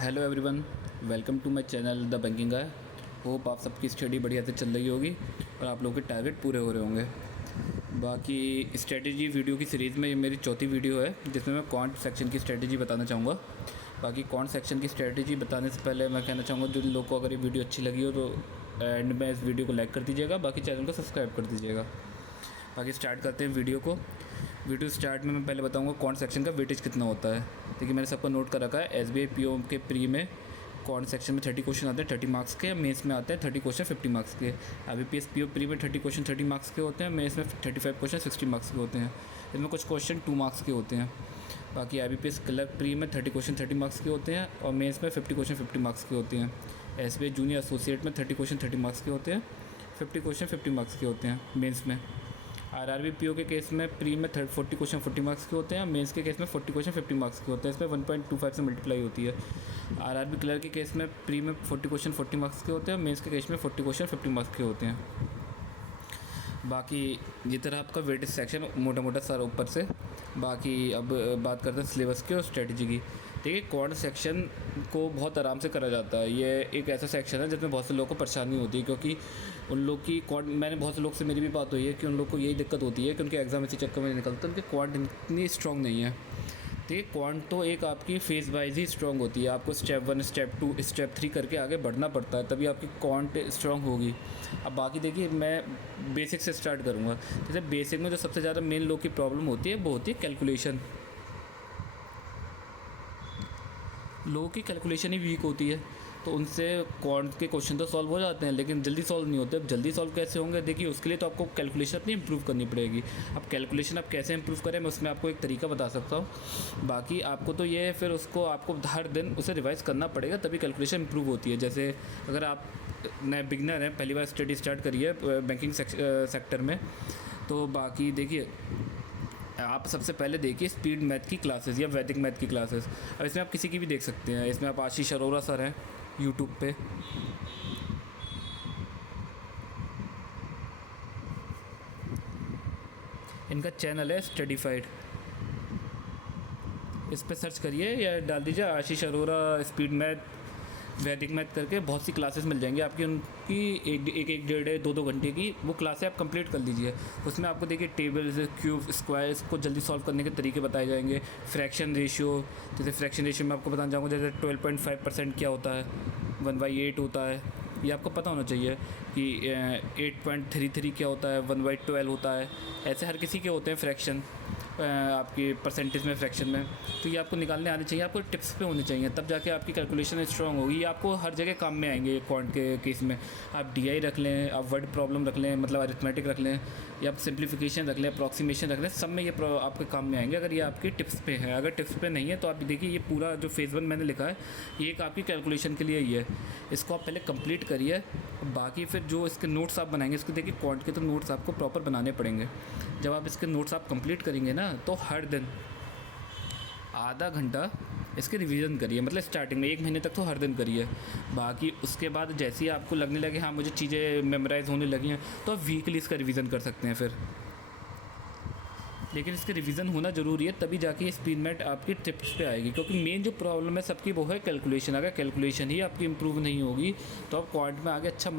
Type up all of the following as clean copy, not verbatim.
Hello everyone, welcome to my channel the banking guy. Hope आप सबकी study बढ़िया से चल रही होगी और आप लोगों के टारगेट पूरे हो रहे होंगे। बाकी स्ट्रेटजी वीडियो की सीरीज़ में ये मेरी चौथी वीडियो है जिसमें मैं क्वांट सेक्शन की स्ट्रेटजी बताना चाहूँगा। बाकी क्वांट सेक्शन की स्ट्रेटजी बताने से पहले मैं कहना चाहूँगा जिन लोगों को अगर ये वीडियो अच्छी लगी हो तो एंड में इस वीडियो को लाइक कर दीजिएगा, बाकी चैनल को सब्सक्राइब कर दीजिएगा। बाकी स्टार्ट करते हैं वीडियो को। वीडियो स्टार्ट में मैं पहले बताऊंगा क्वांट सेक्शन का वेटेज कितना होता है। देखिए मैंने सबको नोट कर रखा है। SBI PO के प्री में क्वांट सेक्शन में 30 क्वेश्चन आते हैं 30 मार्क्स के, मेंस में आते हैं 30 क्वेश्चन 50 मार्क्स के। IBPS PO प्री में 30 क्वेश्चन 30 मार्क्स के होते हैं, मेंस में 35 क्वेश्चन 60 मार्क्स के होते हैं। इसमें कुछ क्वेश्चन 2 मार्क्स के होते हैं। बाकी IBPS क्लर्क प्री में 30 क्वेश्चन 30 मार्क्स के होते हैं और मेंस में 50 क्वेश्चन 50 मार्क्स के होते हैं। SBI जूनियर एसोसिएट में 30 क्वेश्चन 30 मार्क्स के होते हैं, 50 क्वेश्चन 50 मार्क्स के होते हैं मेंस में। RRB PO के केस में प्री में 40 क्वेश्चन 40 मार्क्स के होते हैं, मेंस के केस में 40 क्वेश्चन 50 मार्क्स के होते हैं। इसमें 1.25 से मल्टीप्लाई होती है। RRB क्लर्क के केस में प्री में 40 क्वेश्चन 40 मार्क्स के होते हैं, मेंस के केस में 40 क्वेश्चन 50 मार्क्स के होते हैं। बाकी ये तरह आपका वेटेज सेक्शन मोटा मोटा सारा ऊपर से। बाकी अब बात करते हैं सिलेबस की और स्ट्रेटजी की। देखिए क्वांट सेक्शन को बहुत आराम से करा जाता है। ये एक ऐसा सेक्शन है जिसमें बहुत से लोगों को परेशानी होती है, क्योंकि उन लोग की क्वांट, मैंने बहुत से लोग से मेरी भी बात हुई है कि उन लोग को यही दिक्कत होती है कि उनके एग्ज़ाम इसी चक्कर में निकलते हैं, उनके क्वांट इतनी स्ट्रॉन्ग नहीं है। देखिए क्वांट तो एक आपकी फेज़ वाइज ही स्ट्रॉन्ग होती है। आपको स्टेप 1 स्टेप 2 स्टेप 3 करके आगे बढ़ना पड़ता है, तभी आपकी क्वांट स्ट्रॉन्ग होगी। अब बाकी देखिए मैं बेसिक से स्टार्ट करूँगा। जैसे बेसिक में जो सबसे ज़्यादा मेन लोग की प्रॉब्लम होती है वो होती है कैलकुलेशन। लोगों की कैलकुलेशन ही वीक होती है, तो उनसे क्वांट के क्वेश्चन तो सॉल्व हो जाते हैं लेकिन जल्दी सॉल्व नहीं होते। अब जल्दी सॉल्व कैसे होंगे, देखिए उसके लिए तो आपको कैलकुलेशन अपनी इंप्रूव करनी पड़ेगी। अब कैलकुलेशन आप कैसे इंप्रूव करें, मैं उसमें आपको एक तरीका बता सकता हूँ। बाकी आपको तो ये फिर उसको आपको हर दिन उसे रिवाइज़ करना पड़ेगा, तभी कैलकुलेशन इंप्रूव होती है। जैसे अगर आप नए बिगनर हैं, पहली बार स्टडी स्टार्ट करिए बैंकिंग सेक्टर में, तो बाकी देखिए आप सबसे पहले देखिए स्पीड मैथ की क्लासेस या वैदिक मैथ की क्लासेस। अब इसमें आप किसी की भी देख सकते हैं। इसमें आप आशीष अरोरा सर हैं यूट्यूब पे, इनका चैनल है स्टडीफाइड, इस पर सर्च करिए या डाल दीजिए आशीष अरोरा स्पीड मैथ वैदिक मैथ करके, बहुत सी क्लासेस मिल जाएंगी आपकी। उनकी एक डेढ़ 2 घंटे की वो क्लासें आप कंप्लीट कर लीजिए। उसमें आपको देखिए टेबल्स, क्यूब, स्क्वायर्स को जल्दी सॉल्व करने के तरीके बताए जाएंगे। फ्रैक्शन रेशियो, जैसे फ्रैक्शन रेशियो में आपको बताना चाहूँगा जैसे 12.5% क्या होता है, 1/8 होता है, ये आपको पता होना चाहिए कि 8.33 क्या होता है, 1/12 होता है। ऐसे हर किसी के होते हैं फ्रैक्शन आपकी परसेंटेज में, फ्रैक्शन में। तो ये आपको निकालने आने चाहिए, आपको टिप्स पे होने चाहिए, तब जाके आपकी कैलकुलेशन स्ट्रांग होगी। ये आपको हर जगह काम में आएंगे। क्वांट के केस में आप DI रख लें, आप वर्ड प्रॉब्लम रख लें, मतलब अरिथमेटिक रख लें, या आप सिंप्लीफिकेशन रख लें, अप्रॉक्सीमेशन रख लें, सब में ये आपके काम में आएंगे अगर ये आपके टिप्स पे है। अगर टिप्स पे नहीं है तो आप देखिए ये पूरा जो फेज़ 1 मैंने लिखा है ये एक आपकी कैलकुलेशन के लिए ही है। इसको आप पहले कंप्लीट करिए, बाकी फिर जो इसके नोट्स आप बनाएंगे, इसको देखिए क्वांट के तो नोट्स आपको प्रॉपर बनाने पड़ेंगे। जब आप इसके नोट्स आप कंप्लीट करेंगे ना, तो हर दिन आधा घंटा इसके रिवीजन करिए, मतलब स्टार्टिंग में 1 महीने तक तो हर दिन करिए। बाकी उसके बाद जैसे ही आपको लगने लगे हाँ मुझे चीज़ें मेमोराइज़ होने लगी हैं, तो आप वीकली इसका रिवीजन कर सकते हैं फिर। लेकिन इसके रिवीजन होना ज़रूरी है, तभी जाके ये स्पीड मैथ आपकी टिप्स पे आएगी। क्योंकि मेन जो प्रॉब्लम है सबकी वो है कैलकुलेशन। अगर कैलकुलेशन ही आपकी इंप्रूव नहीं होगी तो आप क्वांट में आगे अच्छा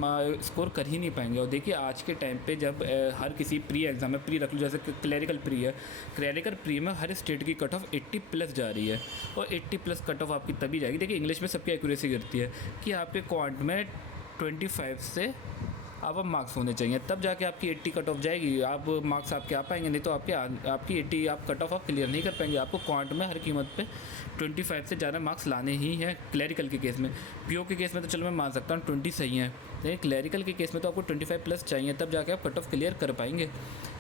स्कोर कर ही नहीं पाएंगे। और देखिए आज के टाइम पे जब हर किसी प्री एग्ज़ाम में, प्री रख लो जैसे क्लैरिकल प्री है, क्लैरिकल प्री में हर स्टेट की कट ऑफ 80+ जा रही है। और 80+ कट ऑफ आपकी तभी जाएगी, देखिए इंग्लिश में सबकी एक्यूरेसी गिरती है, कि आपके क्वांट में 25 से अब मार्क्स होने चाहिए, तब जाके आपकी 80 कट ऑफ जाएगी। आप मार्क्स आपके आ पाएंगे, नहीं तो आपकी 80 आप कट ऑफ आप क्लियर नहीं कर पाएंगे। आपको क्वांट में हर कीमत पे 25 से ज़्यादा मार्क्स लाने ही हैं क्लैरिकल के केस में। PO के केस में तो चलो मैं मान सकता हूँ 20 सही है, लेकिन क्लैरिकल के केस में तो आपको 25+ चाहिए, तब जाके आप कट ऑफ क्लियर कर पाएंगे।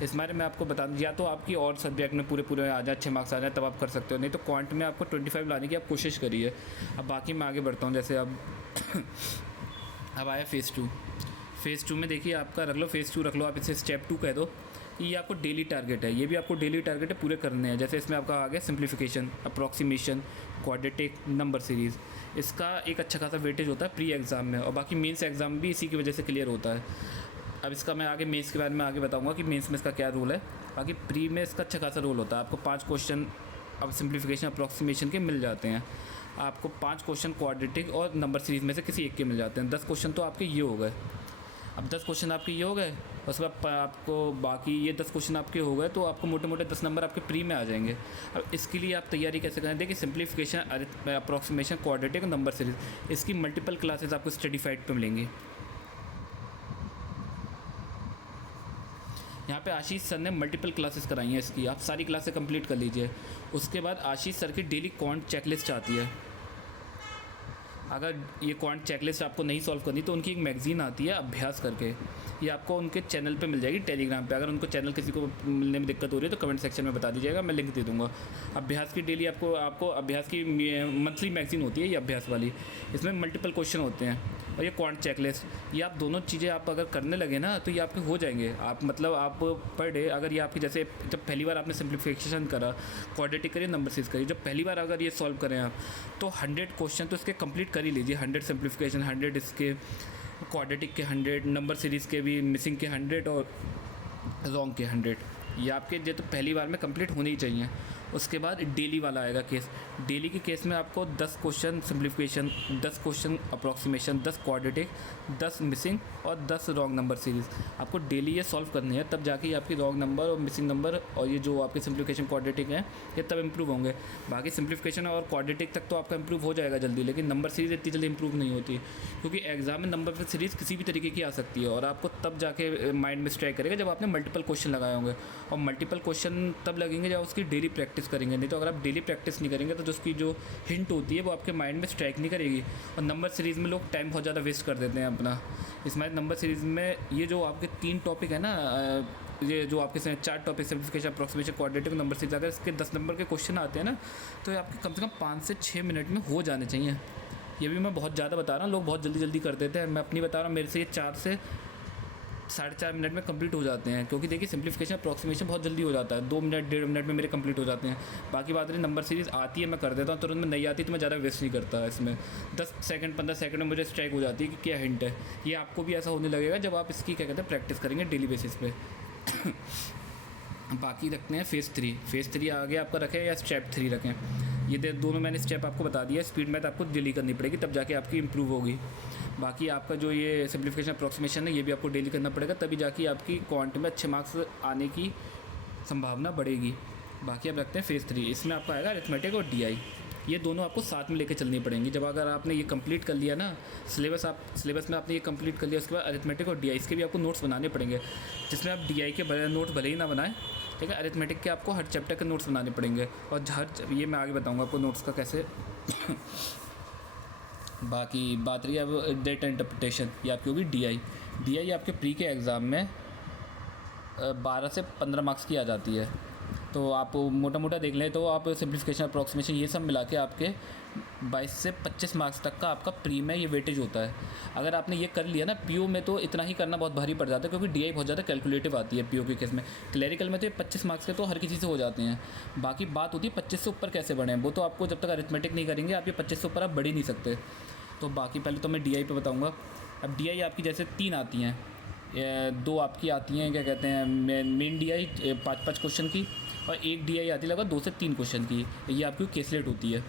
इस बारे में आपको बता दूँ, या तो आपकी और सब्जेक्ट में पूरे आ जाए, अच्छे मार्क्स आ जाए, तब आप कर सकते हो, नहीं तो क्वांट में आपको 25 लाने की आप कोशिश करिए। अब बाकी मैं आगे बढ़ता हूँ। जैसे अब आया फेज़ 2 में देखिए आपका रख लो, फेज़ 2 रख लो, आप इसे स्टेप 2 कह दो। ये आपको डेली टारगेट है, ये भी आपको डेली टारगेट है पूरे करने हैं। जैसे इसमें आपका आ गया simplification, approximation, quadratic, number series. इसका एक अच्छा खासा वेटेज होता है प्री एग्ज़ाम में, और बाकी मेंस एग्ज़ाम भी इसी की वजह से क्लियर होता है। अब इसका मैं आगे मेंस के बारे में आगे बताऊँगा कि मेंस में इसका क्या रोल है। बाकी प्री में इसका अच्छा खासा रोल होता है। आपको 5 क्वेश्चन अब सिंप्लीफिकेशन अप्रॉक्सीमेशन के मिल जाते हैं आपको। 5 क्वेश्चन क्वाड्रेटिक और नंबर सीरीज़ में से किसी एक के मिल जाते हैं। 10 क्वेश्चन तो आपके ये हो गए। अब 10 क्वेश्चन आपके ये हो गए, उसके बाद आपको बाकी ये 10 क्वेश्चन आपके हो गए तो आपको मोटे मोटे 10 नंबर आपके प्री में आ जाएंगे। अब इसके लिए आप तैयारी कैसे करें? देखिए, सिंप्लीफिकेशन, अप्रॉक्सीमेशन, क्वाड्रेटिक और नंबर सीरीज़, इसकी मल्टीपल क्लासेस आपको स्टडीफाइड पे मिलेंगी। यहाँ पे आशीष सर ने मल्टीपल क्लासेस कराई हैं इसकी, आप सारी क्लासेस कंप्लीट कर लीजिए। उसके बाद आशीष सर की डेली क्वांट चेकलिस्ट आती है। अगर ये क्वांट चेकलिस्ट आपको नहीं सॉल्व करनी तो उनकी एक मैगज़ीन आती है अभ्यास करके, ये आपको उनके चैनल पे मिल जाएगी टेलीग्राम पे। अगर उनको चैनल किसी को मिलने में दिक्कत हो रही है तो कमेंट सेक्शन में बता दीजिएगा, मैं लिंक दे दूँगा। अभ्यास की डेली आपको अभ्यास की मंथली मैगज़ीन होती है ये अभ्यास वाली, इसमें मल्टीपल क्वेश्चन होते हैं और ये क्वांट चेकलिस्ट, ये आप दोनों चीज़ें आप अगर करने लगे ना तो ये आपके हो जाएंगे। आप मतलब आप पर डे अगर ये आपकी, जैसे जब पहली बार आपने सिंप्लीफिकेशन करा, क्वाड्रेटिक करिए, नंबर सीरीज़ करिए, जब पहली बार अगर ये सॉल्व करें आप तो 100 क्वेश्चन तो इसके कंप्लीट कर ही लीजिए। 100 सिंप्लीफिकेशन, 100 इसके क्वाड्रेटिक के, 100 नंबर सीरीज़ के भी मिसिंग के 100 और रॉन्ग के 100, ये आपके जो तो पहली बार में कंप्लीट होने ही चाहिए। उसके बाद डेली वाला आएगा केस। डेली के केस में आपको 10 question simplification, 10 question approximation, 10 quadratic, 10 missing और 10 रॉन्ग नंबर सीरीज़ आपको डेली ये सॉल्व करनी है, तब जाके आपकी रॉन्ग नंबर और मिसिंग नंबर और ये जो आपके सिंप्लीफिकेशन क्वाड्रेटिक हैं ये तब इंप्रूव होंगे। बाकी सिंप्लीफिकेशन और क्वाड्रेटिक तक तो आपका इंप्रूव हो जाएगा जल्दी, लेकिन नंबर सीरीज़ इतनी जल्दी इंप्रूव नहीं होती, क्योंकि एग्जाम में नंबर सीरीज़ किसी भी तरीके की आ सकती है और आपको तब जाके माइंड में स्ट्राइक करेगा जब आपने मल्टीपल क्वेश्चन लगाए होंगे। और मल्टीपल क्वेश्चन तब लगेंगे जब उसकी डेली प्रैक्टिस करेंगे, नहीं तो अगर आप डेली प्रैक्टिस नहीं करेंगे तो उसकी जो हिंट होती है वो आपके माइंड में स्ट्राइक नहीं करेगी। और नंबर सीरीज़ में लोग टाइम बहुत ज़्यादा वेस्ट कर देते हैं अपना। इसमें नंबर सीरीज़ में ये जो आपके 3 टॉपिक है ना, ये जो आपके 4 topic, simplification, approximation, quadratic, number series, अगर इसके 10 नंबर के क्वेश्चन आते हैं ना तो ये आपके कम से कम 5 से 6 मिनट में हो जाने चाहिए। ये भी मैं बहुत ज़्यादा बता रहा हूँ, लोग बहुत जल्दी जल्दी कर देते हैं, मैं अपनी बता रहा हूँ, मेरे से ये 4 से 4.5 मिनट में कंप्लीट हो जाते हैं। क्योंकि देखिए सिंप्लीफिकेशन, अप्रॉक्सीमेशन बहुत जल्दी हो जाता है, 2 मिनट 1.5 मिनट में मेरे कंप्लीट हो जाते हैं। बाकी बात रही नंबर सीरीज़ आती है मैं कर देता हूँ तुरंत, में नहीं आती तो मैं ज़्यादा वेस्ट नहीं करता। इसमें 10 सेकंड 15 सेकंड में मुझे स्ट्राइक हो जाती है कि क्या हिंट है। ये आपको भी ऐसा होने लगेगा जब आप इसकी क्या कहते हैं प्रैक्टिस करेंगे डेली बेसिस पे। बाकी रखते हैं फेज़ 3। फेज़ 3 आगे आपका रखें या स्टेप 3 रखें, ये दोनों मैंने स्टेप आपको बता दिया। स्पीड मैथ आपको डेली करनी पड़ेगी तब जाके आपकी इंप्रूव होगी। बाकी आपका जो ये सिंप्लीफिकेशन, अप्रॉक्सीमेशन है ये भी आपको डेली करना पड़ेगा, तभी जाके आपकी क्वांट में अच्छे मार्क्स आने की संभावना बढ़ेगी। बाकी आप रखते हैं फेज़ 3, इसमें आपका आएगा अरिथमेटिक और DI, ये दोनों आपको साथ में लेके चलनी पड़ेंगी। जब अगर आपने ये कंप्लीट कर लिया ना सिलेबस में आपने ये कंप्लीट कर लिया, उसके बाद अरिथमेटिक और DI इसके भी आपको नोट्स बनाने पड़ेंगे, जिसमें आप DI के नोट्स भले ही ना बनाएं, ठीक है। अरिथमेटिक के आपको हर चैप्टर के नोट्स बनाने पड़ेंगे और ये मैं आगे बताऊँगा आपको नोट्स का कैसे। बाकी बात रही है अब डेटा इंटरप्रिटेशन, ये आपकी होगी DI आपके प्री के एग्ज़ाम में 12 से 15 मार्क्स की आ जाती है। तो आप मोटा मोटा देख लें तो आप सिंप्लीफिकेशन, अप्रॉक्सीमेशन ये सब मिला के आपके 22 से 25 मार्क्स तक का आपका प्री में ये वेटेज होता है। अगर आपने ये कर लिया ना PO में तो इतना ही करना बहुत भारी पड़ जाता है, क्योंकि DI बहुत ज़्यादा कैलकुलेटिव आती है PO के केस में। क्लैरिकल में तो ये 25 मार्क्स के तो हर किसी से हो जाते हैं। बाकी बात होती है 25 से ऊपर कैसे बढ़ें, वो तो आपको जब तक अरिथमेटिक नहीं करेंगे आप ये 25 से ऊपर आप बढ़ ही नहीं सकते। तो बाकी पहले तो मैं DI पे बताऊँगा। अब DI आपकी जैसे 3 आती हैं, 2 आपकी आती हैं क्या कहते हैं मेन DI 5-5 क्वेश्चन की, और एक DI आती है लगभग 2 से 3 क्वेश्चन की, ये आपकी केसलेट होती है।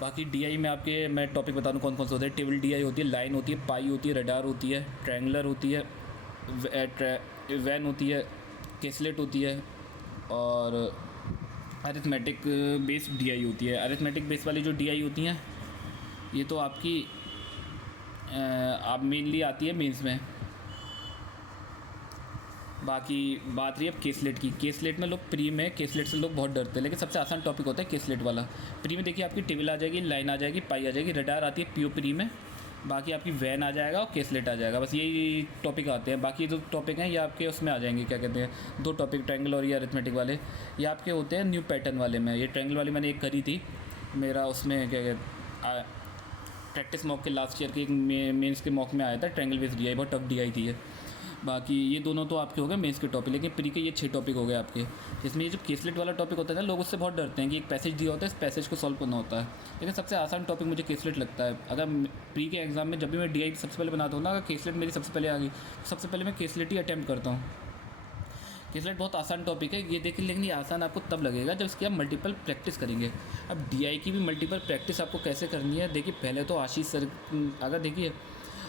बाकी DI में आपके मैं टॉपिक बता दूँ कौन कौन से होते हैं। टेबल DI होती है, लाइन होती है, पाई होती है, रडार होती है, ट्रायंगुलर होती है, वैन होती है, केसलेट होती है और अरिथमेटिक बेस्ड DI होती है। अरिथमेटिक बेस वाली जो DI होती हैं ये तो आपकी आप मेनली आती है मेंस में। बाकी बात रही है अब केसलेट की। केसलेट में लोग प्री में केसलेट से लोग बहुत डरते हैं, लेकिन सबसे आसान टॉपिक होता है केसलेट वाला। प्री में देखिए आपकी टेबल आ जाएगी, लाइन आ जाएगी, पाई आ जाएगी, रडार आती है PO प्री में, बाकी आपकी वैन आ जाएगा और केसलेट आ जाएगा। बस यही टॉपिक आते हैं। बाकी जो टॉपिक हैं ये आपके उसमें आ जाएंगे क्या कहते हैं 2 टॉपिक, ट्रायंगल और ये अरिथमेटिक वाले, ये आपके होते हैं न्यू पैटर्न वाले में। ये ट्रायंगल वाली मैंने एक करी थी मेरा, उसमें क्या कहते प्रैक्टिस मॉक के लास्ट ईयर के एक मेंस के मॉक में आया था, ट्रायंगल बेस्ड DI, बहुत टफ DI थी ये। बाकी ये दोनों तो आपके हो गए मेंस के टॉपिक, लेकिन प्री के ये 6 टॉपिक हो गए आपके। जिसमें ये जो केसलेट वाला टॉपिक होता है ना, लोग उससे बहुत डरते हैं कि एक पैसेज दिया होता है, इस पैसेज को सॉल्व करना होता है, लेकिन सबसे आसान टॉपिक मुझे केसलेट लगता है। अगर प्री के एग्जाम में जब भी मैं DI सबसे पहले बनाता हूँ ना, अगर केसलेट मेरी सबसे पहले आ गई, सबसे पहले मैं केसलेट ही अटैम्प्ट करता हूँ, केसलेट बहुत आसान टॉपिक है ये देखिए, लेकिन ये आसान आपको तब लगेगा जब इसकी आप मल्टीपल प्रैक्टिस करेंगे। अब डीआई की भी मल्टीपल प्रैक्टिस आपको कैसे करनी है, देखिए पहले तो आशीष सर, अगर देखिए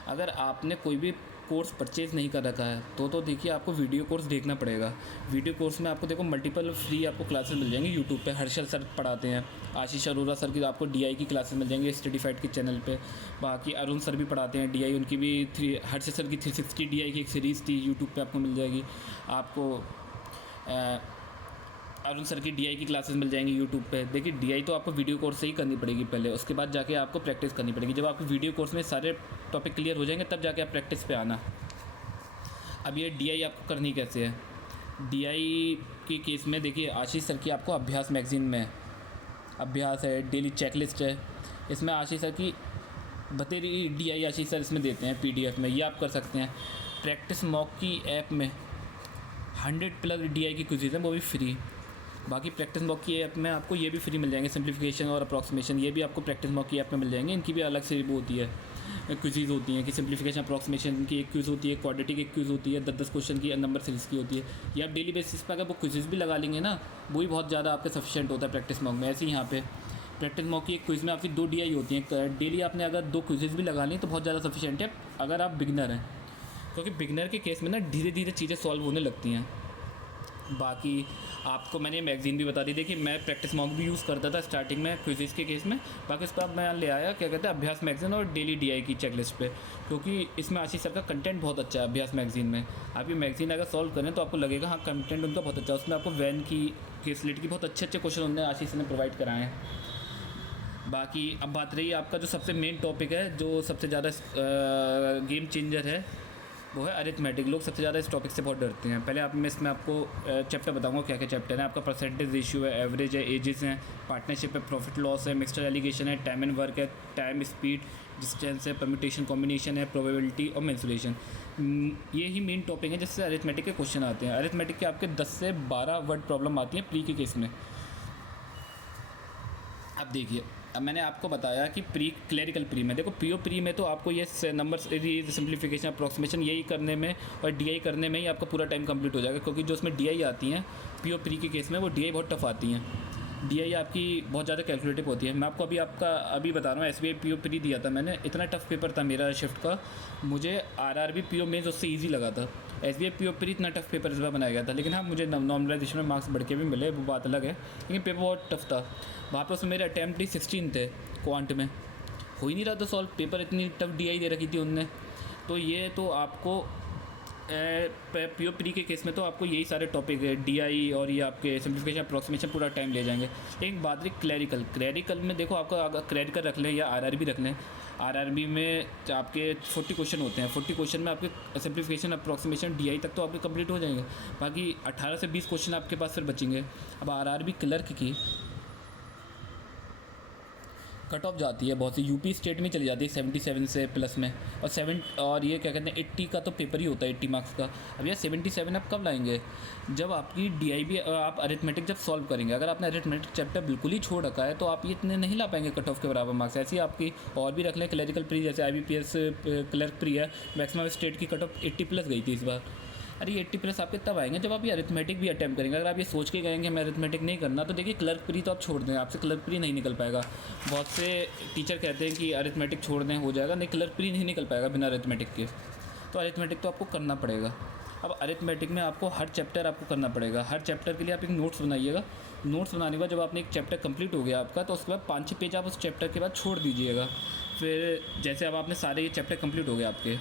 अगर आपने कोई भी कोर्स परचेज़ नहीं कर रखा है तो देखिए आपको वीडियो कोर्स देखना पड़ेगा। वीडियो कोर्स में आपको देखो मल्टीपल फ्री आपको क्लासेस मिल जाएंगी यूट्यूब पे। हर्षल सर पढ़ाते हैं, आशीष अरोरा सर की आपको डीआई की क्लासेस मिल जाएंगी स्टडीफाइड के चैनल पे। बाकी अरुण सर भी पढ़ाते हैं डीआई, उनकी भी हर्षल सर की 360 डीआई की एक सीरीज़ थी यूट्यूब पे आपको मिल जाएगी। आपको अरुण सर की डीआई की क्लासेस मिल जाएंगी यूट्यूब पे। देखिए डीआई तो आपको वीडियो कोर्स से ही करनी पड़ेगी पहले, उसके बाद जाके आपको प्रैक्टिस करनी पड़ेगी। जब आपको वीडियो कोर्स में सारे टॉपिक क्लियर हो जाएंगे तब जाके आप प्रैक्टिस पे आना। अब ये डीआई आपको करनी कैसे है, डीआई के केस में देखिए आशीष सर की आपको अभ्यास मैगज़ीन में अभ्यास है, डेली चेकलिस्ट है, इसमें आशीष सर की बतेरी डीआई आशीष सर इसमें देते हैं पीडीएफ में, ये आप कर सकते हैं। प्रैक्टिस मॉक की ऐप में 100+ डीआई की क्विज़ हैं, वो भी फ्री। बाकी प्रैक्टिस मॉक की ऐप में आपको ये भी फ्री मिल जाएंगे, सिंप्लीफिकेशन और अप्रॉक्सीमेशन, ये भी आपको प्रैक्टिस मॉक की ऐप में मिल जाएंगे। इनकी भी अलग से वो होती है क्विज़ होती हैं कि सिंप्लीफिकेशन अप्रॉक्सीमेशन की एक क्विज़ होती है, क्वाड्रेटिक एक क्विज़ होती है, 10-10 क्वेश्चन की नंबर सीरीज़ की होती है। ये आप डेली बेसिस पर अगर वो क्विज़ भी लगा लेंगे ना, वो ही बहुत ज़्यादा आपके सफिशिएंट होता है प्रैक्टिस मॉक में। ऐसे ही यहाँ पे प्रैक्टिस मॉक की एक क्विज़ में आपकी 2 डीआई होती हैं, डेली आपने अगर 2 क्विज़ भी लगा लें तो बहुत ज़्यादा सफिशिएंट है अगर आप बिगनर हैं, क्योंकि बिगनर के केस में ना धीरे धीरे चीज़ें सॉल्व होने लगती हैं। बाकी आपको मैंने मैगज़ीन भी बता दी, देखिए मैं प्रैक्टिस मॉक भी यूज़ करता था स्टार्टिंग में क्विज़ के केस में। बाकी उसका अब मैं ले आया क्या कहते हैं अभ्यास मैगज़ीन और डेली डीआई की चेकलिस्ट पे, क्योंकि इसमें आशीष सर का कंटेंट बहुत अच्छा है। अभ्यास मैगज़ीन में आप ये मैगज़ीन अगर सॉल्व करें तो आपको लगेगा हाँ कंटेंट उनका बहुत अच्छा है। उसमें आपको वैन की, केसलेट की बहुत अच्छे क्वेश्चन उन्होंने आशीष ने प्रोवाइड कराए हैं। बाकी अब बात रही आपका जो सबसे मेन टॉपिक है, जो सबसे ज़्यादा गेम चेंजर है, वो है अरिथमेटिक। लोग सबसे ज़्यादा इस टॉपिक से बहुत डरते हैं। पहले मैं इसमें आपको चैप्टर बताऊंगा क्या क्या चैप्टर है। आपका परसेंटेज रेशियो है, एवरेज है, एजेस हैं, पार्टनरशिप है, प्रॉफिट लॉस है, मिक्सचर एलिगेशन है, टाइम एंड वर्क है, टाइम स्पीड, डिस्टेंस है, परम्यूटेशन कॉम्बिनेशन है, प्रोबेबिलिटी और मेंसुरेशन। ये ही मेन टॉपिक है जिससे अरिथमेटिक के क्वेश्चन आते हैं। अरिथमेटिक के आपके 10 से 12 वर्ड प्रॉब्लम आती हैं प्री के केस में। अब देखिए, अब मैंने आपको बताया कि प्री क्लरिकल प्री में, देखो पीओ प्री में तो आपको ये नंबर सीरीज, सिंप्लीफिकेशन, अप्रॉक्सीमेशन यही करने में और डीआई करने में ही आपका पूरा टाइम कंप्लीट हो जाएगा, क्योंकि जो उसमें डीआई आती हैं पीओ प्री के केस में वो डीआई बहुत टफ आती हैं। डीआई आपकी बहुत ज़्यादा कैलकुलेटिव होती है। मैं आपको अभी बता रहा हूँ, एसबीआई पीओ प्री दिया था मैंने, इतना टफ पेपर था मेरा शिफ्ट का, मुझे आरआरबी पीओ मेंस उससे ईजी लगा था। एसबीआई पीओ प्री इतना टफ पेपर इस बार बनाया गया था, लेकिन हाँ मुझे नॉर्मलाइजेशन में मार्क्स बढ़ के भी मिले, वो बात अलग है, लेकिन पेपर बहुत टफ था। वहाँ पर उसमें मेरे अटैम्प्ट ही 16 थे, क्वांट में हो ही नहीं रहा था सॉल्व, पेपर इतनी टफ डीआई दे रखी थी उनने। तो ये तो आपको पीओ प्री के केस में तो आपको यही सारे टॉपिक है, डीआई और ये आपके सिंप्लीफिकेशन, अप्रॉक्सीमेशन पूरा टाइम ले जाएंगे। लेकिन बात रही क्लरिकल में, देखो आपका अगर क्लरिकल रख लें या आरआरबी रख लें, आरआरबी में आपके 40 क्वेश्चन होते हैं। 40 क्वेश्चन में आपके सिंप्लीफिकेशन, अप्रॉक्सीमेशन, डीआई तक तो आपके कंप्लीट हो जाएंगे। बाकी 18 से 20 क्वेश्चन आपके पास फिर बचेंगे। अब आरआरबी क्लर्क की कट ऑफ जाती है बहुत सी, यूपी स्टेट में चली जाती है 77 से प्लस में, और ये क्या कहते हैं 80 का तो पेपर ही होता है 80 मार्क्स का। अब यार 77 आप कब लाएंगे, जब आपकी डीआई भी आप अरिथमेटिक जब सॉल्व करेंगे। अगर आपने अरिथमेटिक चैप्टर बिल्कुल ही छोड़ रखा है तो आप ये इतने नहीं ला पाएंगे कट ऑफ के बराबर मार्क्स। ऐसी आपकी और भी रख लें क्लरिकल प्री, जैसे IBPS क्लर्क प्री है, मैक्सिमम स्टेट की कट ऑफ 80+ गई थी इस बार। अरे 80+ आपके तब आएंगे जब आप ये अरिथमेटिक भी अटैम्प्ट करेंगे। अगर आप ये सोच के गएंगे मैं अरिथमेटिक नहीं करना, तो देखिए क्लर्क प्री तो आप छोड़ दें, आपसे क्लर्क प्री नहीं निकल पाएगा। बहुत से टीचर कहते हैं कि अरिथमेटिक छोड़ दें हो जाएगा, नहीं क्लर्क प्री नहीं निकल पाएगा बिना अरिथमेटिक के, तो अरिथमेटिक तो आपको करना पड़ेगा। अब अरिथमेटिक में आपको हर चैप्टर आपको करना पड़ेगा। हर चैप्टर के लिए आप एक नोट्स बनाइएगा। नोट्स बनाने के बाद जब आपने एक चैप्टर कंप्लीट हो गया आपका, तो उसके बाद 5-6 पेज आप उस चैप्टर के बाद छोड़ दीजिएगा। फिर जैसे अब आपने सारे ये चैप्टर कंप्लीट हो गए आपके,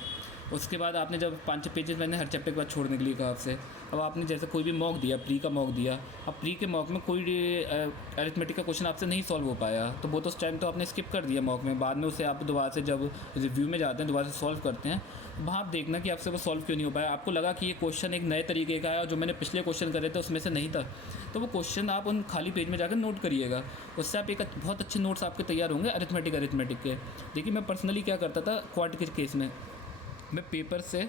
उसके बाद आपने जब 5 पेजेस मैंने हर चैप्टर के बाद छोड़ने के लिए कहा आपसे, अब आपने जैसे कोई भी मॉक दिया, प्री का मॉक दिया, अब प्री के मॉक में कोई अरिथमेटिक का क्वेश्चन आपसे नहीं सॉल्व हो पाया, तो वो तो उस टाइम तो आपने स्किप कर दिया मॉक में। बाद में उसे आप दोबारा से जब रिव्यू में जाते हैं, दोबारा से सॉल्व करते हैं, वहाँ आप देखना कि आपसे वो सॉल्व क्यों नहीं हो पाया। आपको लगा कि ये क्वेश्चन एक नए तरीके का है और जो मैंने पिछले क्वेश्चन करे थे उसमें से नहीं था, तो वो क्वेश्चन आप उन खाली पेज में जाकर नोट करिएगा। उससे आप एक बहुत अच्छे नोट्स आपके तैयार होंगे अरिथमेटिक के। देखिए मैं पर्सनली क्या करता था क्वांट के केस में, मैं पेपर से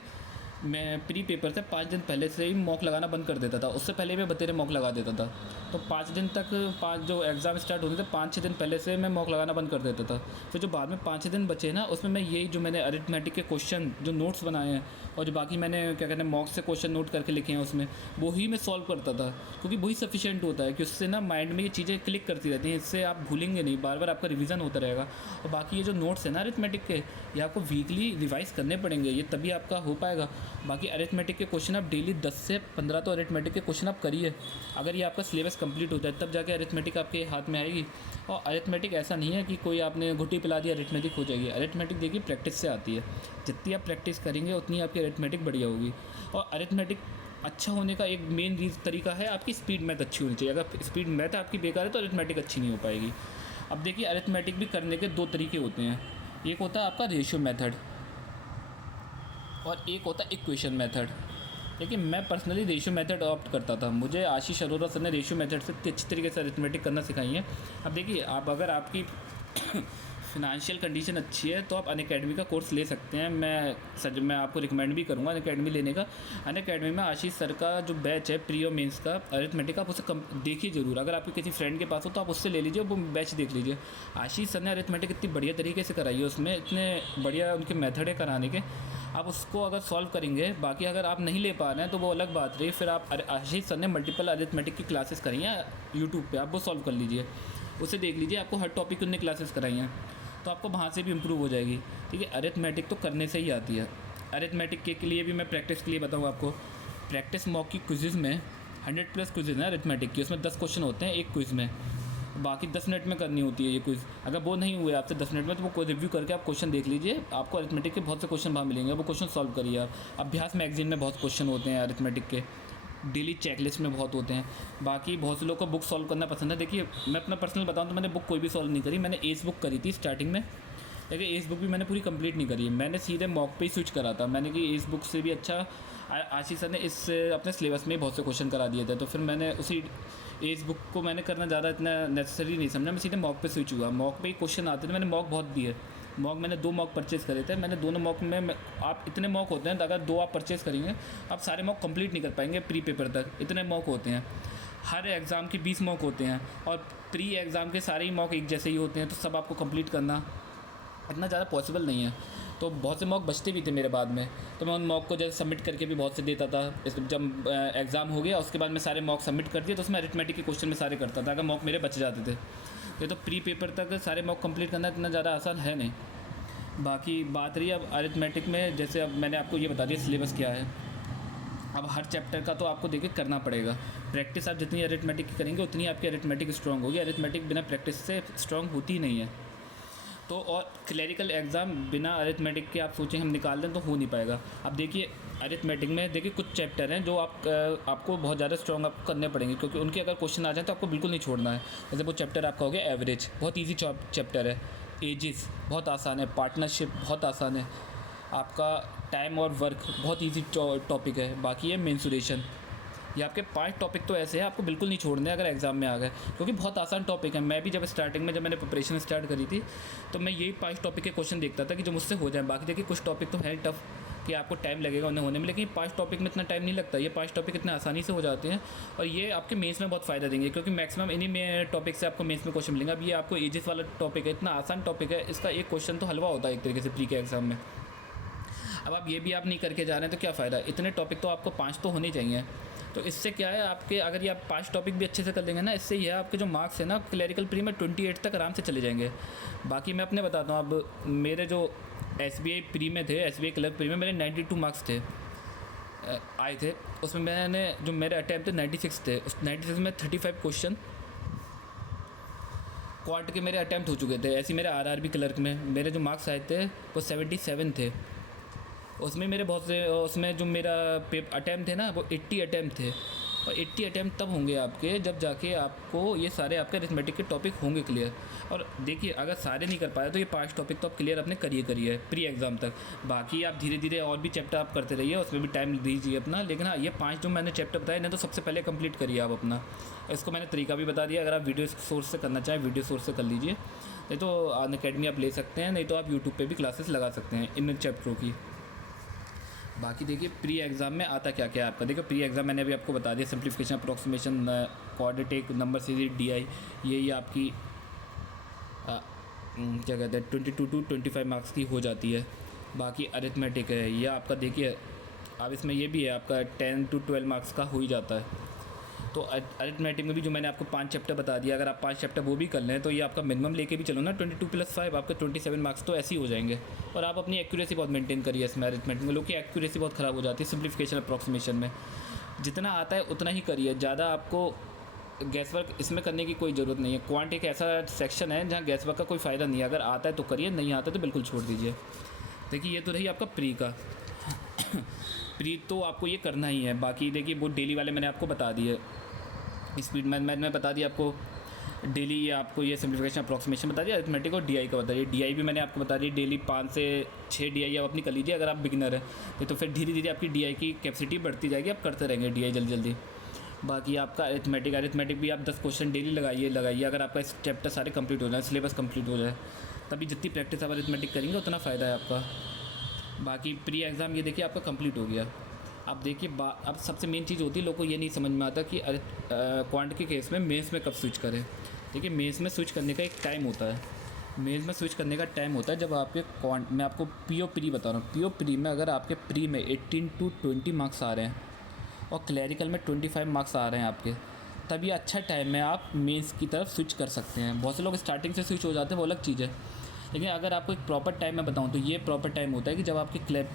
मैं प्री पेपर से 5 दिन पहले से ही मॉक लगाना बंद कर देता था। उससे पहले मैं बतेरे मॉक लगा देता था। तो 5 दिन तक, 5 जो एग्ज़ाम स्टार्ट होते थे 5-6 दिन पहले से मैं मॉक लगाना बंद कर देता था। फिर जो बाद में 5-6 दिन बचे ना, उसमें मैं यही जो मैंने अरिथमेटिक के क्वेश्चन जो नोट्स बनाए हैं और जो बाकी मैंने क्या कहते हैं मॉक से क्वेश्चन नोट करके लिखे हैं उसमें, वही मैं सॉल्व करता था। क्योंकि वही सफिशिएंट होता है कि उससे ना माइंड में ये चीज़ें क्लिक करती रहती हैं। इससे आप भूलेंगे नहीं, बार बार आपका रिवीजन होता रहेगा। और बाकी ये जो नोट्स है ना अरिथमेटिक के, ये आपको वीकली रिवाइज़ करने पड़ेंगे, ये तभी आपका हो पाएगा। बाकी अरिथमेटिक के क्वेश्चन आप डेली 10 से 15 तो अरिथमेटिक के क्वेश्चन आप करिए। अगर ये आपका सिलेबस कंप्लीट हो जाए तब जाके अरिथमेटिक आपके हाथ में आएगी। और अरिथमेटिक ऐसा नहीं है कि कोई आपने घुट्टी पिला दिया अरिथमेटिक हो जाएगी। अरिथमेटिक देखिए प्रैक्टिस से आती है। जितनी आप प्रैक्टिस करेंगे उतनी आपकी अरिथमेटिक बढ़िया होगी। और अरिथमेटिक अच्छा होने का एक मेन तरीका है आपकी स्पीड मैथ अच्छी होनी चाहिए। अगर स्पीड मैथ आपकी बेकार है तो अरिथमेटिक अच्छी नहीं हो पाएगी। अब देखिए अरिथमेटिक भी करने के 2 तरीके होते हैं। एक होता है आपका रेशियो मेथड और एक होता है इक्वेशन मेथड। लेकिन मैं पर्सनली रेशियो मेथड ऑप्ट करता था। मुझे आशीष अरोरा सर ने रेशियो मेथड से अच्छी तरीके से अरिथमेटिक करना सिखाई है। अब देखिए आप अगर आपकी फिनंशियल कंडीशन अच्छी है तो आप अनअकैडमी का कोर्स ले सकते हैं। मैं आपको रिकमेंड भी करूँगा अनअकैडमी लेने का। अनअकैडमी में आशीष सर का जो बैच है प्री और मेंस का अरिथमेटिक, आप उसे देखिए ज़रूर। अगर आपके किसी फ्रेंड के पास हो तो आप उससे ले लीजिए, वो बैच देख लीजिए। आशीष सर ने अरिथमेटिक इतनी बढ़िया तरीके से कराई है, उसमें इतने बढ़िया उनके मेथड है कराने के, आप उसको अगर सॉल्व करेंगे। बाकी अगर आप नहीं ले पा रहे हैं तो वो अलग बात रही। फिर आप आशीष सर ने मल्टीपल अरिथमेटिक की क्लासेस करी हैं यूट्यूब पे, आप वो सॉल्व कर लीजिए, उसे देख लीजिए। आपको हर टॉपिक उनने क्लासेस कराई हैं तो आपको वहाँ से भी इम्प्रूव हो जाएगी। ठीक है, अरिथमेटिक तो करने से ही आती है। अरिथमेटिक के लिए भी मैं प्रैक्टिस के लिए बताऊँ आपको। प्रैक्टिस मॉक की क्विज़ में 100+ क्विज़ है अरिथमेटिक की, उसमें 10 क्वेश्चन होते हैं एक क्विज़ में। बाकी 10 मिनट में करनी होती है ये क्विज़। अगर वो नहीं हुए आपसे 10 मिनट में तो वो कोई रिव्यू करके आप क्वेश्चन देख लीजिए। आपको अरिथमेटिक के बहुत से क्वेश्चन वहाँ मिलेंगे, वो क्वेश्चन सॉल्व करिए आप। अभ्यास मैगजीन में बहुत क्वेश्चन होते हैं अरिथमेटिक के, डेली चेकलिस्ट में बहुत होते हैं। बाकी बहुत से लोगों को बुक सॉल्व करना पसंद है। देखिए मैं अपना पर्सनल बताऊँ तो मैंने बुक कोई भी सॉल्व नहीं करी। मैंने एस बुक करी थी स्टार्टिंग में, लेकिन एस बुक भी मैंने पूरी कंप्लीट नहीं करी है। मैंने सीधे मॉक पे ही स्विच करा था। मैंने कि एस बुक से भी अच्छा आशीष सर ने इस अपने सिलेबस में बहुत से क्वेश्चन करा दिए थे, तो फिर मैंने उसी एस बुक को मैंने करना ज़्यादा इतना नेसेसरी नहीं समझा। मैं सीधे मॉक पे स्विच हुआ। मॉक पे ही क्वेश्चन आते थे, मैंने मॉक बहुत दिए। मॉक मैंने 2 मॉक परचेज़ करे थे। मैंने दोनों मॉक में आप इतने मॉक होते हैं, तो अगर 2 आप परचेज़ करेंगे आप सारे मॉक कंप्लीट नहीं कर पाएंगे प्री पेपर तक, इतने मॉक होते हैं। हर एग्ज़ाम के 20 मॉक होते हैं और प्री एग्ज़ाम के सारे ही मॉक एक जैसे ही होते हैं, तो सब आपको कंप्लीट करना इतना ज़्यादा पॉसिबल नहीं है। तो बहुत से मॉक बचते भी थे मेरे बाद में, तो मैं उन मॉक को जैसे सबमिट करके भी बहुत से देता था। जब एग्ज़ाम हो गया उसके बाद मैं सारे मॉक सबमिट कर दिए, तो उसमें अरिथमेटिक के क्वेश्चन में सारे करता था, अगर मॉक मेरे बच जाते थे। ये तो प्री पेपर तक सारे मॉक कंप्लीट करना इतना ज़्यादा आसान है नहीं। बाकी बात रही अब अरिथमेटिक में, जैसे अब मैंने आपको ये बता दिया सिलेबस क्या है। अब हर चैप्टर का तो आपको देखिए करना पड़ेगा। प्रैक्टिस आप जितनी अरिथमेटिक की करेंगे उतनी आपकी अरिथमेटिक स्ट्रॉन्ग होगी। अरिथमेटिक बिना प्रैक्टिस से स्ट्रॉन्ग होती ही नहीं है। तो और क्लरिकल एग्ज़ाम बिना अरिथमेटिक के आप सोचें हम निकाल दें तो हो नहीं पाएगा। अब देखिए अरिथमेटिक में देखिए कुछ चैप्टर हैं जो आपको बहुत ज़्यादा स्ट्रॉन्ग आपको करने पड़ेंगे, क्योंकि उनके अगर क्वेश्चन आ जाए तो आपको बिल्कुल नहीं छोड़ना है। जैसे वो चैप्टर आपका हो गया एवरेज, बहुत ईजी चैप्टर है। एजिस बहुत आसान है। पार्टनरशिप बहुत आसान है। आपका टाइम और वर्क बहुत ईजी टॉपिक है। बाकी है मेंसुरेशन। ये आपके 5 टॉपिक तो ऐसे हैं आपको बिल्कुल नहीं छोड़ने अगर एग्ज़ाम में आ गए, क्योंकि बहुत आसान टॉपिक है। मैं भी जब स्टार्टिंग में जब मैंने प्रिपरेशन स्टार्ट करी थी तो मैं यही 5 टॉपिक के क्वेश्चन देखता था कि जो मुझसे हो जाए। बाकी देखिए कुछ टॉपिक तो है टफ कि आपको टाइम लगेगा उन्हें होने में, लेकिन 5 टॉपिक में इतना टाइम नहीं लगता। ये 5 टॉपिक इतने आसानी से हो जाते हैं और ये आपके मेंस में बहुत फ़ायदा देंगे, क्योंकि मैक्सिमम इन्हीं में टॉपिक से आपको मेंस में क्वेश्चन मिलेंगे। अब ये आपको एजिस वाला टॉपिक है, इतना आसान टॉपिक है, इसका एक क्वेश्चन तो हलवा होता है एक तरीके से प्री के एग्ज़ाम में। अब आप ये भी आप नहीं करके जा रहे हैं तो क्या फ़ायदा। इतने टॉपिक तो आपको 5 तो होने चाहिए। तो इससे क्या है आपके, अगर ये आप 5 टॉपिक भी अच्छे से कर लेंगे ना, इससे ये आपके जो मार्क्स है ना क्लरिकल प्री में 28 तक आराम से चले जाएंगे। बाकी मैं अपने बताता हूँ, अब मेरे जो SBI प्री में थे, SBI क्लर्क प्री में मेरे 92 मार्क्स थे आए थे। उसमें मैंने जो मेरे अटैम्प्ट थे 96 थे। उस 96 में 35 क्वेश्चन क्वार्ट के मेरे अटैम्प्ट हो चुके थे। ऐसे मेरे RRB क्लर्क में मेरे जो मार्क्स आए थे वो 77 थे। उसमें मेरे बहुत से, उसमें जो मेरा अटैम्प्ट थे ना वो 80 अटैम्प्ट थे। और 80 अटैम्प्ट तब होंगे आपके जब जाके आपको ये सारे आपके अरिथमेटिक के टॉपिक होंगे क्लियर। और देखिए अगर सारे नहीं कर पाए तो ये 5 टॉपिक तो आप क्लियर अपने करिए प्री एग्ज़ाम तक। बाकी आप धीरे धीरे और भी चैप्टर आप करते रहिए, उसमें भी टाइम दीजिए अपना। लेकिन हाँ, ये 5 जो मैंने चैप्टर बताए इन्हें तो सबसे पहले कंप्लीट करिए आप अपना। इसको मैंने तरीका भी बता दिया। अगर आप वीडियो सोर्स से करना चाहें वीडियो सोर्स से कर लीजिए, नहीं तो अनअकैडमी आप ले सकते हैं, नहीं तो आप यूट्यूब पर भी क्लासेस लगा सकते हैं इन चैप्टरों की। बाकी देखिए प्री एग्ज़ाम में आता क्या क्या है आपका। देखो प्री एग्ज़ाम मैंने अभी आपको बता दिया, simplification, approximation, quadratic, number series, DI, ये आपकी क्या कहते हैं 22 टू 25 मार्क्स की हो जाती है। बाकी अरिथमेटिक है, ये आपका देखिए अब इसमें ये भी है आपका 10 टू 12 मार्क्स का हो ही जाता है। तो अरिथमेटिक में भी जो मैंने आपको 5 चैप्टर बता दिया, अगर आप 5 चैप्टर वो भी कर लें तो ये आपका मिनिमम लेके भी चलो ना 22 + 5 आपके 27 मार्क्स तो ऐसे ही हो जाएंगे। और आप अपनी एक्यूरेसी बहुत मेंटेन करिए इसमें। अरिथमेटिक में लोग की एक्यूरेसी बहुत ख़राब हो जाती है सिंप्लीफिकेशन, अप्रॉक्सीमेशन में। जितना आता है उतना ही करिए, ज़्यादा आपको गैस वर्क इसमें करने की कोई ज़रूरत नहीं है। क्वांट एक ऐसा सेक्शन है जहाँ गैस वर्क का कोई फ़ायदा नहीं है। अगर आता है तो करिए, नहीं आता तो बिल्कुल छोड़ दीजिए। देखिए ये तो रही आपका प्री का प्री तो आपको ये करना ही है। बाकी देखिए वो डेली वाले मैंने आपको बता दिए, स्पीड मैंने बता दिया आपको डेली, ये आपको ये सिंप्लीफिकेशन, अप्रॉक्सीमेशन बता दिया, अरिथमेटिक और DI का बता दिया। DI भी मैंने आपको बता दी, डेली 5 से 6 DI आप अपनी कर लीजिए अगर आप बिगिनर हैं तो फिर धीरे धीरे आपकी DI की कैपेसिटी बढ़ती जाएगी, आप करते रहेंगे DI जल्दी जल्दी। बाकी आपका अरिथमेटिक भी आप 10 क्वेश्चन डेली लगाइए अगर आपका इस चैप्टर सारे कंप्लीट हो जाए, सिलेबस कंप्लीट हो जाए, तभी जितनी प्रैक्टिस आप अरिथमेटिक करेंगे उतना फ़ायदा है आपका। बाकी प्री एग्ज़ाम ये देखिए आपका कंप्लीट हो गया। अब देखिए अब सबसे मेन चीज़ होती है, लोगों को ये नहीं समझ में आता कि क्वांट के केस में मेंस में कब स्विच करें। देखिए मेंस में स्विच करने का एक टाइम होता है। मेंस में स्विच करने का टाइम होता है जब आपके क्वांट, मैं आपको PO प्री बता रहा हूँ, PO प्री में अगर आपके प्री में 18 टू 20 मार्क्स आ रहे हैं और क्लैरिकल में 25 मार्क्स आ रहे हैं आपके, तभी अच्छा टाइम है आप मेंस की तरफ स्विच कर सकते हैं। बहुत से लोग स्टार्टिंग से स्विच हो जाते हैं, वो अलग चीज़ है। लेकिन अगर आपको एक प्रॉपर टाइम मैं बताऊँ तो ये प्रॉपर टाइम होता है कि जब आपके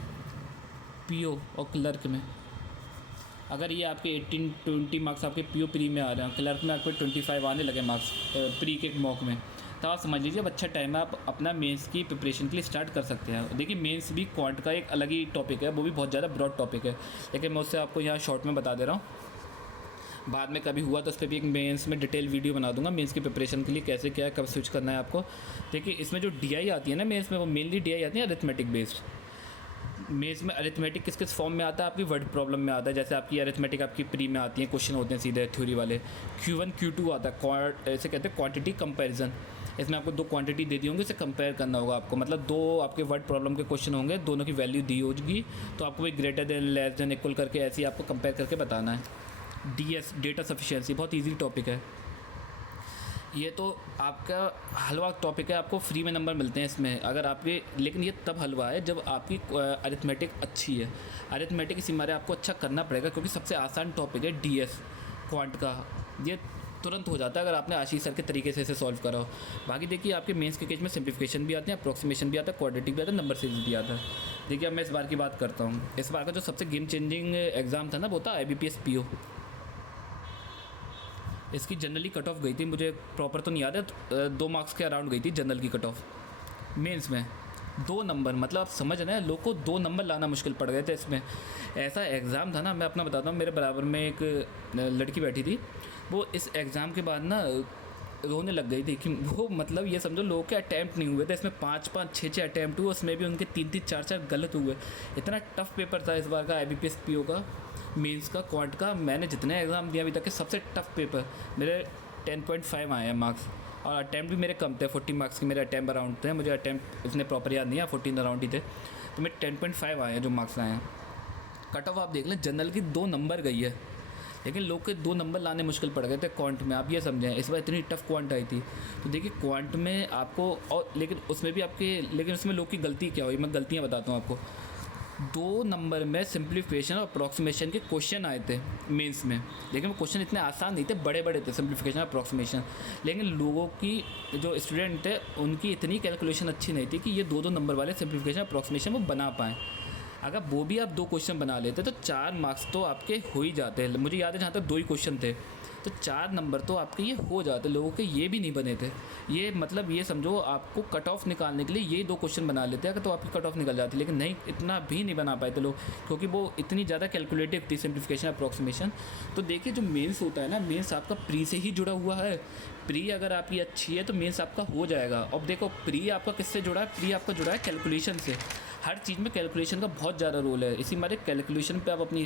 PO और क्लर्क में अगर ये आपके 18-20 मार्क्स आपके PO प्री में आ रहे हैं, क्लर्क में आपको 25 आने लगे मार्क्स प्री के मॉक में, तो आप समझ लीजिए अब अच्छा टाइम है, आप अपना मेंस की प्रिपरेशन के लिए स्टार्ट कर सकते हैं। देखिए मेंस भी क्वांट का एक अलग ही टॉपिक है, वो भी बहुत ज़्यादा ब्रॉड टॉपिक है, लेकिन मैं उससे आपको यहाँ शॉर्ट में बता दे रहा हूँ। बाद में कभी हुआ तो उस पर भी एक मेंस में डिटेल वीडियो बना दूंगा, मेंस की प्रिपरेशन के लिए कैसे क्या है, कब स्विच करना है आपको। देखिए इसमें जो DI आती है ना मेंस में, वो मेनली DI आती है अरिथमेटिक बेस्ड। मेंस में अरिथमेटिक किस किस फॉर्म में आता है, आपकी वर्ड प्रॉब्लम में आता है। जैसे आपकी अरिथमेटिक आपकी प्री में आती है, क्वेश्चन होते हैं सीधे थ्योरी वाले। Q1 Q2 आता है, ऐसे कहते हैं क्वांटिटी कंपैरिजन। इसमें आपको 2 क्वांटिटी दे दी होंगी, इसे कंपेयर करना होगा आपको, मतलब 2 आपके वर्ड प्रॉब्लम के क्वेश्चन होंगे, दोनों की वैल्यू दी होगी, तो आपको एक greater than, less than, equal करके ऐसे ही आपको कंपेयर करके बताना है। DS डेटा सफिशिएंसी बहुत ईजी टॉपिक है ये, तो आपका हलवा टॉपिक है, आपको फ्री में नंबर मिलते हैं इसमें अगर आपके, लेकिन ये तब हलवा है जब आपकी अरिथमेटिक अच्छी है। अरिथमेटिक इसी मारे आपको अच्छा करना पड़ेगा, क्योंकि सबसे आसान टॉपिक है DS क्वांट का, ये तुरंत हो जाता है अगर आपने आशीष सर के तरीके से इसे सॉल्व करा हो। बाकी देखिए आपके मेंस के केस में सिंप्लीफिकेशन भी आते हैं, अप्रॉक्सीमेशन भी आता है, क्वाड्रेटिक भी आता है, नंबर सीरीज भी आता है। देखिए अब मैं इस बार की बात करता हूँ। इस बार का जो सबसे गेम चेंजिंग एग्ज़ाम था ना, वो था IBPS PO। इसकी जनरली कट ऑफ गई थी, मुझे प्रॉपर तो नहीं याद है, 2 मार्क्स के अराउंड गई थी जनरल की कट ऑफ। मेंस में 2 नंबर, मतलब आप समझ रहे हैं, लोग को 2 नंबर लाना मुश्किल पड़ गए थे इसमें। ऐसा एग्ज़ाम था ना, मैं अपना बताता हूँ, मेरे बराबर में एक लड़की बैठी थी, वो इस एग्ज़ाम के बाद ना रोने लग गई थी कि वो, मतलब ये समझो लोगों के अटैम्प्ट नहीं हुए थे इसमें, 5-5 6-6 अटैम्प्ट हुए, उसमें भी उनके 3-3 4-4 गलत हुए। इतना टफ पेपर था इस बार का IBPS PO का, मेंस का, क्वांट का। मैंने जितने एग्ज़ाम दिया अभी तक के सबसे टफ पेपर, मेरे 10.5 आए हैं मार्क्स, और अटैम्प्ट भी मेरे कम थे, 40 मार्क्स के मेरे अटैम्प्ट अराउंड थे। मुझे अटैम्प्ट उसने प्रॉपर याद नहीं है, 14 अराउंड ही थे, तो मेरे 10.5 आए हैं जो मार्क्स आए हैं। कट ऑफ आप देख लें, जनरल की 2 नंबर गई है, लेकिन लोग के 2 नंबर लाने मुश्किल पड़ गए थे क्वांट में। आप ये समझें, इस बार इतनी टफ क्वांट आई थी, तो देखिए क्वांट में आपको, और लेकिन उसमें भी आपके, लेकिन उसमें लोग की गलती क्या हुई, मैं गलतियाँ बताता हूँ आपको। 2 नंबर में सिंप्लीफिकेशन और अप्रॉक्सीमेशन के क्वेश्चन आए थे मेंस में, लेकिन वो क्वेश्चन इतने आसान नहीं थे, बड़े बड़े थे सिंप्लीफिकेशन और अप्रॉक्सीमेशन। लेकिन लोगों की, जो स्टूडेंट थे, उनकी इतनी कैलकुलेशन अच्छी नहीं थी कि ये 2-2 नंबर वाले सिंप्लीफिकेशन अप्रॉक्सीमेशन वो बना पाएँ। अगर वो भी आप 2 क्वेश्चन बना लेते तो 4 मार्क्स तो आपके हो ही जाते हैं। मुझे याद है जहाँ तक 2 ही क्वेश्चन थे, तो 4 नंबर तो आपके ये हो जाते। लोगों के ये भी नहीं बने थे। ये मतलब ये समझो, आपको कट ऑफ निकालने के लिए ये 2 क्वेश्चन बना लेते अगर, तो आपकी कट ऑफ निकल जाती, लेकिन नहीं, इतना भी नहीं बना पाए थे लोग, क्योंकि वो इतनी ज़्यादा कैलकुलेटिव थी सिंप्लीफिकेशन अप्रॉक्सीमेशन। तो देखिए जो मेंस होता है ना, मेंस आपका प्री से ही जुड़ा हुआ है। प्री अगर आपकी अच्छी है तो मेंस आपका हो जाएगा। अब देखो प्री आपका किससे जुड़ा है, प्री आपका जुड़ा है कैलकुलेशन से। हर चीज़ में कैलकुलेशन का बहुत ज़्यादा रोल है। इसी हमारे कैलकुलेशन पे आप अपनी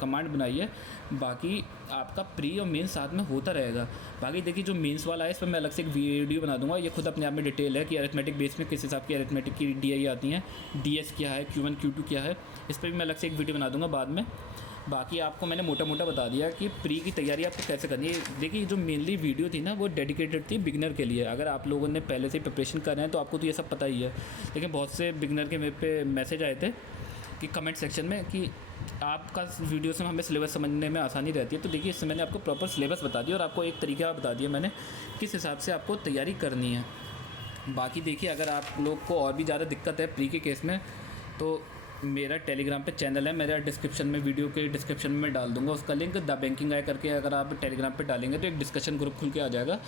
कमांड बनाइए, बाकी आपका प्री और मेंस साथ में होता रहेगा। बाकी देखिए जो मेंस वाला है इस पर मैं अलग से एक वीडियो बना दूंगा, ये खुद अपने आप में डिटेल है कि अरिथमेटिक बेस में किस हिसाब की अरिथमेटिक की DI आती हैं, DS क्या है, Q1 Q2 क्या है, इस पर भी मैं अलग से एक वीडियो बना दूंगा बाद में। बाकी आपको मैंने मोटा मोटा बता दिया कि प्री की तैयारी आपको कैसे करनी है। देखिए जो मेनली वीडियो थी ना वो डेडिकेटेड थी बिगिनर के लिए। अगर आप लोगों ने पहले से प्रिपरेशन कर रहे हैं तो आपको तो ये सब पता ही है, लेकिन बहुत से बिगिनर के मेरे पे मैसेज आए थे कि कमेंट सेक्शन में कि आपका वीडियो से हमें सिलेबस समझने में आसानी रहती है। तो देखिए इससे मैंने आपको प्रॉपर सिलेबस बता दिया और आपको एक तरीका बता दिया मैंने किस हिसाब से आपको तैयारी करनी है। बाकी देखिए अगर आप लोग को और भी ज़्यादा दिक्कत है प्री के केस में तो मेरा टेलीग्राम पे चैनल है, मेरा डिस्क्रिप्शन में, वीडियो के डिस्क्रिप्शन में मैं डाल दूंगा उसका लिंक। द बैंकिंग गाय करके अगर आप टेलीग्राम पे डालेंगे तो एक डिस्कशन ग्रुप खुल के आ जाएगा,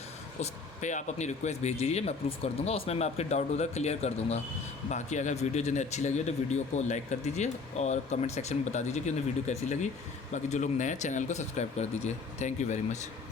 उस पे आप अपनी रिक्वेस्ट भेज दीजिए, मैं अप्रूव कर दूंगा, उसमें मैं आपके डाउट उधर क्लियर कर दूंगा। बाकी अगर वीडियो जिन्हें अच्छी लगी हो तो वीडियो को लाइक कर दीजिए और कमेंट सेक्शन में बता दीजिए कि उन्हें वीडियो कैसी लगी। बाकी जो लोग नए हैं चैनल को सब्सक्राइब कर दीजिए। Thank you very much.